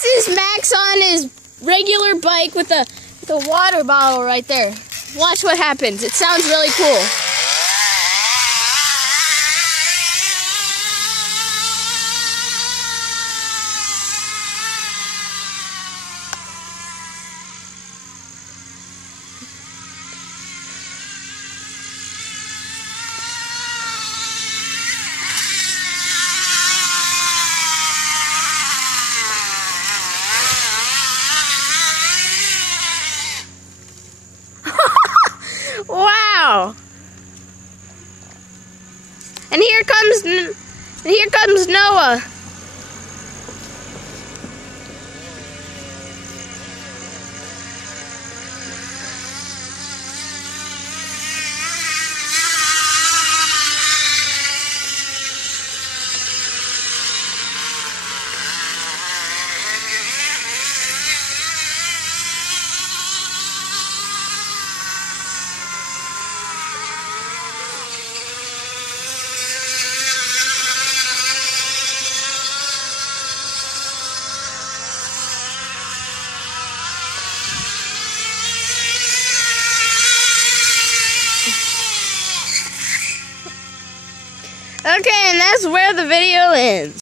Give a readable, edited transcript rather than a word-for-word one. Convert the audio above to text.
This is Max on his regular bike with the water bottle right there. Watch what happens. It sounds really cool. Wow! And here comes Noah. Okay, and that's where the video ends.